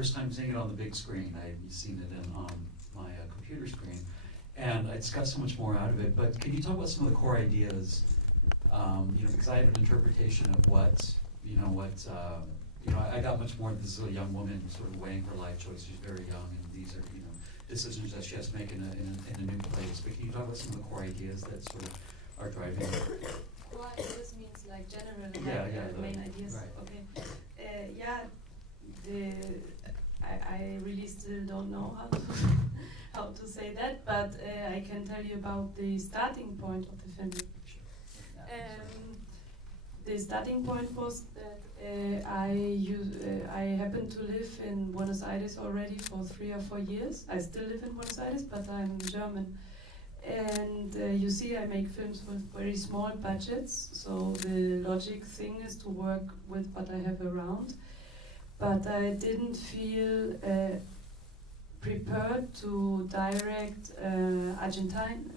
first time seeing it on the big screen. I've seen it in my computer screen, and I just got so much more out of it. But can you talk about some of the core ideas? Because I have an interpretation of I got much more. This is a young woman sort of weighing her life choices. She's very young, and these are decisions that she has to make in a new place. But can you talk about some of the core ideas that sort of are driving it? Core ideas means like general, the main ideas. Right. Okay. I really still don't know how to say that, but I can tell you about the starting point of the film. The starting point was that I happened to live in Buenos Aires already for 3 or 4 years. I still live in Buenos Aires, but I'm German. And you see, I make films with very small budgets, so the logic thing is to work with what I have around. But I didn't feel prepared to direct Argentine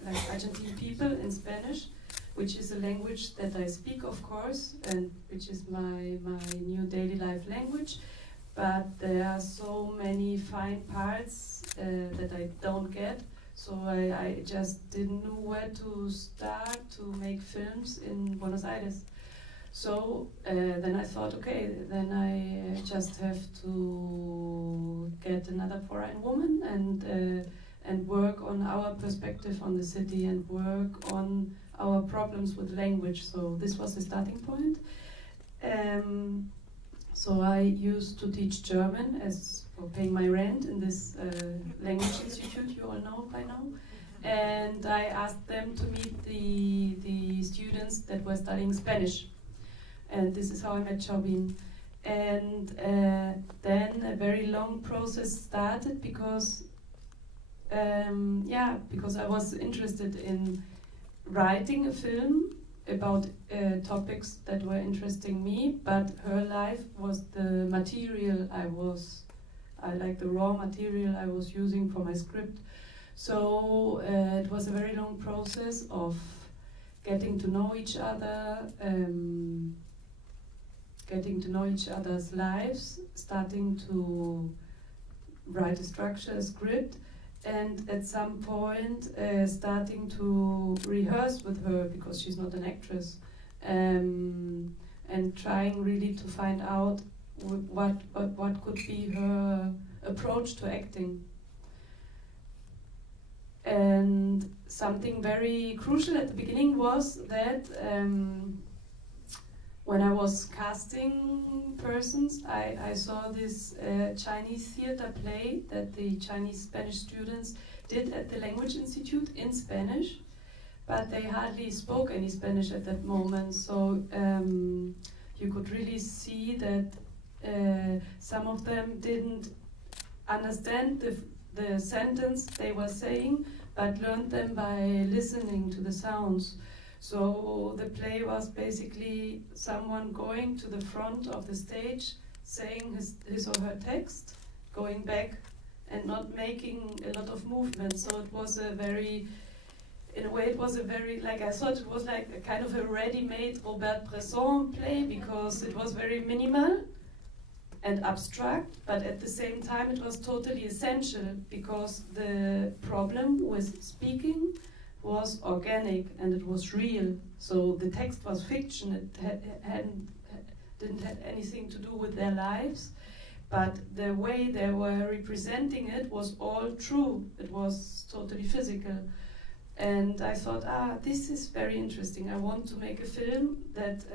people in Spanish, which is a language that I speak, of course, and which is my new daily life language. But there are so many fine parts that I don't get. So I just didn't know where to start to make films in Buenos Aires. So then I thought, okay, then I just have to get another foreign woman and work on our perspective on the city and work on our problems with language. So this was the starting point. So I used to teach German as for paying my rent in this language institute you all know by now. And I asked them to meet the students that were studying Spanish. And this is how I met Chauvin. And then a very long process started because I was interested in writing a film about topics that were interesting me, but her life was the material I like the raw material I was using for my script. So it was a very long process of getting to know each other, getting to know each other's lives, starting to write a structure, a script, and at some point starting to rehearse with her because she's not an actress, and trying really to find out what could be her approach to acting. And something very crucial at the beginning was that when I was casting persons, I saw this Chinese theater play that the Chinese Spanish students did at the Language Institute in Spanish, but they hardly spoke any Spanish at that moment. So you could really see that some of them didn't understand the sentence they were saying, but learned them by listening to the sounds. So the play was basically someone going to the front of the stage, saying his or her text, going back and not making a lot of movement. So it was a very, in a way it was a very, like I thought it was like a kind of a ready-made Robert Bresson play because it was very minimal and abstract, but at the same time it was totally essential because the problem with speaking was organic and it was real. So the text was fiction, it didn't have anything to do with their lives, but the way they were representing it was all true. It was totally physical. And I thought, this is very interesting. I want to make a film that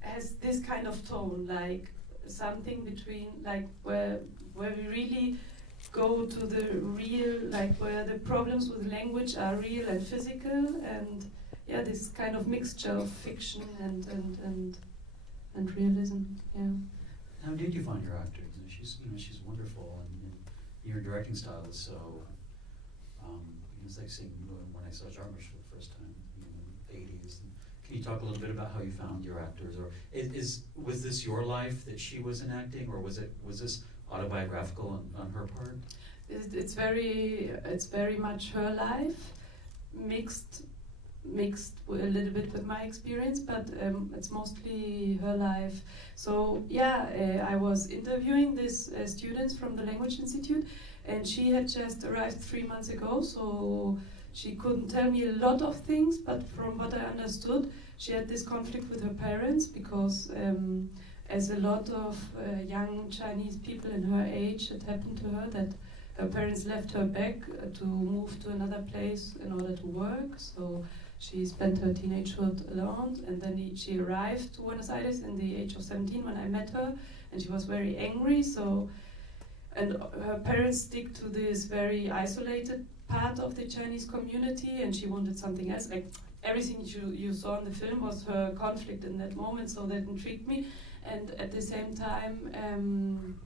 has this kind of tone, like something between, like where we really go to the real, like where the problems with language are real and physical, and this kind of mixture of fiction and realism. Yeah. How did you find your actor? She's wonderful, and your directing style is so. It's like seeing when I saw Jarmusch for the first time in the 80s. Can you talk a little bit about how you found your actors, or was this your life that she was enacting, or was this autobiographical on her part? It's very much her life, mixed mixed a little bit with my experience, but it's mostly her life. So yeah, I was interviewing these students from the Language Institute, and she had just arrived 3 months ago, so she couldn't tell me a lot of things, but from what I understood, she had this conflict with her parents because as a lot of young Chinese people in her age, it happened to her that her parents left her back to move to another place in order to work. So she spent her teenagehood alone, and then she arrived to Buenos Aires in the age of 17 when I met her, and she was very angry. So, and her parents stick to this very isolated part of the Chinese community, and she wanted something else. Like everything you saw in the film was her conflict in that moment, so that intrigued me. And at the same time,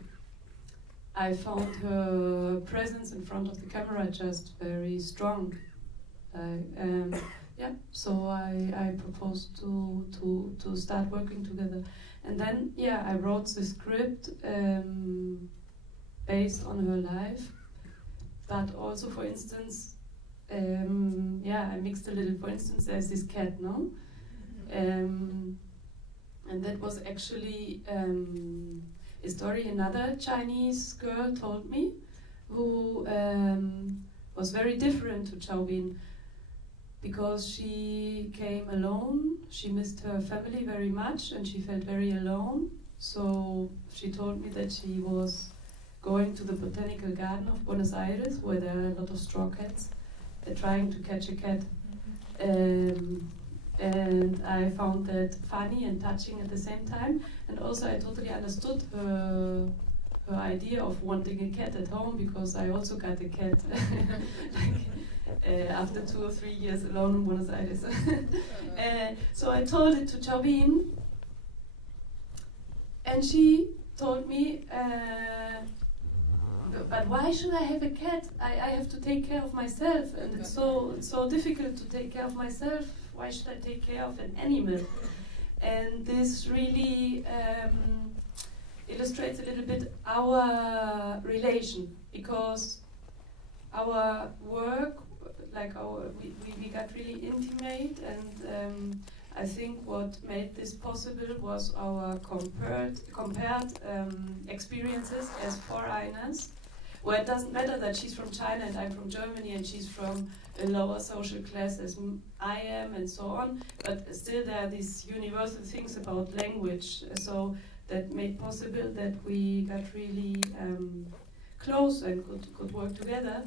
I found her presence in front of the camera just very strong. Yeah, so I proposed to start working together, and then yeah, I wrote the script based on her life, but also, for instance, yeah, I mixed a little. For instance, there's this cat, no, and that was actually a story another Chinese girl told me, who was very different to Chaobin. Because she came alone, she missed her family very much and she felt very alone. So she told me that she was going to the botanical garden of Buenos Aires, where there are a lot of straw cats, trying to catch a cat. And I found that funny and touching at the same time. And also I totally understood her idea of wanting a cat at home, because I also got a cat. After 2 or 3 years alone in Buenos Aires. So I told it to Chaobin, and she told me, but why should I have a cat? I have to take care of myself, and it's so difficult to take care of myself. Why should I take care of an animal? And this really illustrates a little bit our relation, because our work, like we got really intimate, and I think what made this possible was our compared experiences as foreigners, where it doesn't matter that she's from China and I'm from Germany and she's from a lower social class as I am and so on, but still there are these universal things about language, so that made possible that we got really close and could work together.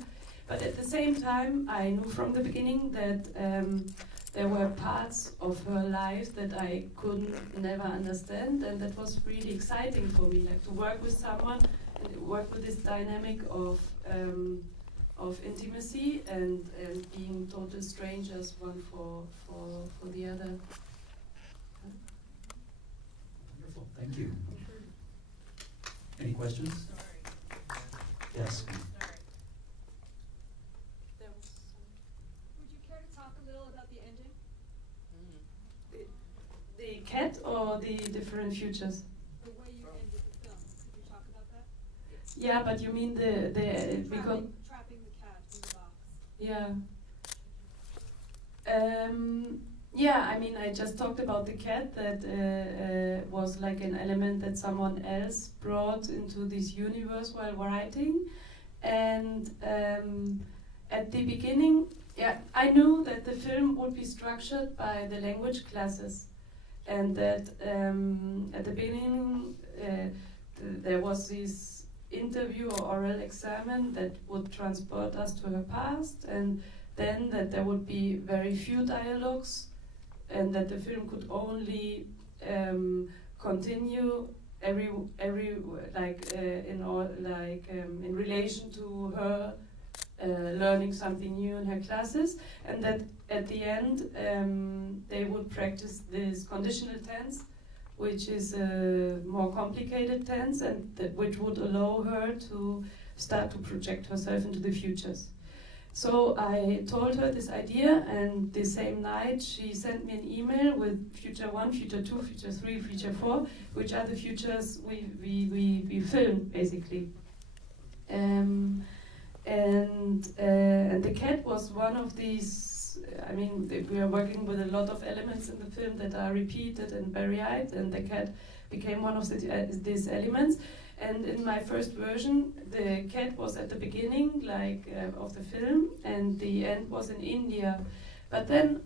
But at the same time, I knew from the beginning that there were parts of her life that I could never understand, and that was really exciting for me, like to work with someone and work with this dynamic of intimacy and being total strangers one for the other. Wonderful, thank you. Any questions? Yes. The cat or the different futures? The way you ended the film. Could you talk about that? Yeah, but you mean because trapping the cat in the box. yeah. Yeah, I mean, I just talked about the cat that was like an element that someone else brought into this universe while writing, and at the beginning, yeah, I knew that the film would be structured by the language classes. And that at the beginning there was this interview or oral exam that would transport us to her past, and then that there would be very few dialogues, and that the film could only continue every like in relation to her learning something new in her classes, and that at the end they would practice this conditional tense, which is a more complicated tense, and which would allow her to start to project herself into the futures. So I told her this idea, and the same night she sent me an email with future 1, future 2, future 3, future 4, which are the futures we filmed basically. And the cat was one of these I mean, we are working with a lot of elements in the film that are repeated and varied, and the cat became one of these elements. And in my first version, the cat was at the beginning, of the film, and the end was in India. But then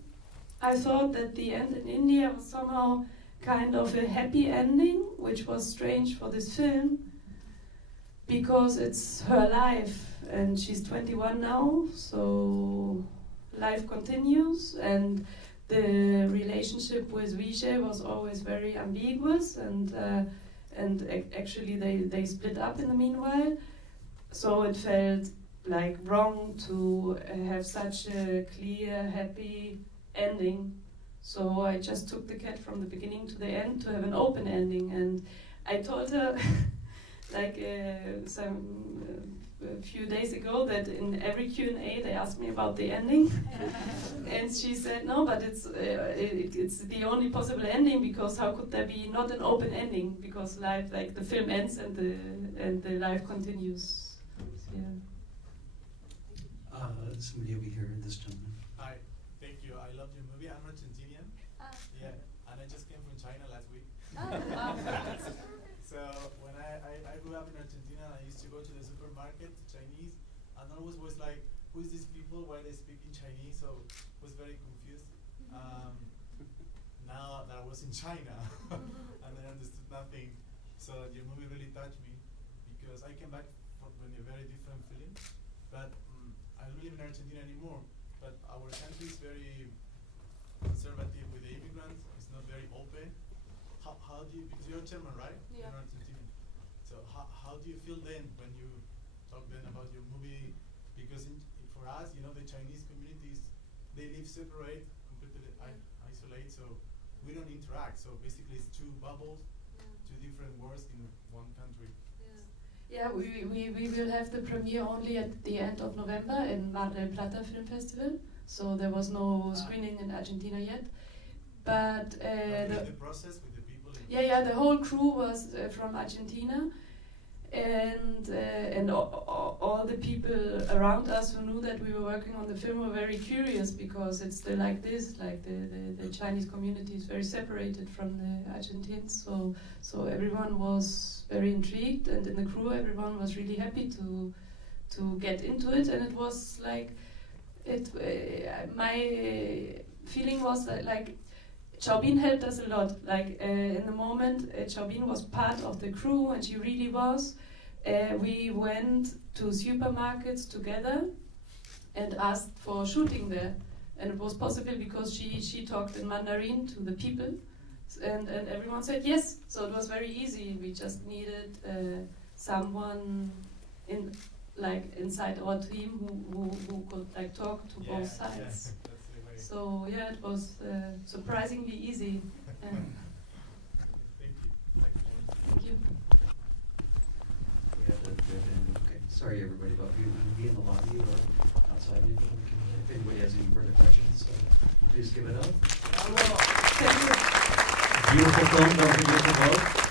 I thought that the end in India was somehow kind of a happy ending, which was strange for this film, because it's her life, and she's 21 now, so life continues, and the relationship with Vijay was always very ambiguous, and actually they split up in the meanwhile, so it felt like wrong to have such a clear, happy ending. So I just took the cat from the beginning to the end to have an open ending, and I told her a few days ago that in every Q&A they asked me about the ending, and she said no, but it's the only possible ending, because how could there be not an open ending, because life, like the film ends and the life continues. Yeah. Somebody over here, this gentleman. Hi, thank you. I love your movie. I'm Argentinian. Yeah, and I just came from China last week. So when I grew up in Argentina, I used to go to the supermarket, Chinese, and I always was like, who is these people? Why they speak in Chinese? So was very confused. Now that I was in China and I understood nothing, so your movie really touched me, because I came back from a very different feeling. But I don't live in Argentina anymore. But our country is very conservative with the immigrants. It's not very open. How do you, because you're German, right? Yeah. You're Argentinian. So how do you feel then when you talk then about your movie? Because for us, you know, the Chinese communities, they live separate, completely isolate, so we don't interact. So basically it's two bubbles, two different worlds in one country. Yeah, we will have the premiere only at the end of November in Mar del Plata Film Festival, so there was no screening in Argentina yet. But the process with the people. Yeah, the whole crew was from Argentina, and all the people around us who knew that we were working on the film were very curious, because it's still like this, like the Chinese community is very separated from the Argentines, so everyone was very intrigued, and in the crew everyone was really happy to get into it, and it was like, my feeling was that, like, Chaubin helped us a lot. Like in the moment, Chaubin was part of the crew, and she really was. We went to supermarkets together and asked for shooting there, and it was possible because she talked in Mandarin to the people, and everyone said yes. So it was very easy. We just needed someone inside our team who could talk to both sides. Yeah. So yeah, it was surprisingly easy. Thank you. Thank you. Okay, sorry everybody, but we will be in the lobby or outside. If anybody has any further questions, please give it up. Thank you. Beautiful film, don't forget to vote.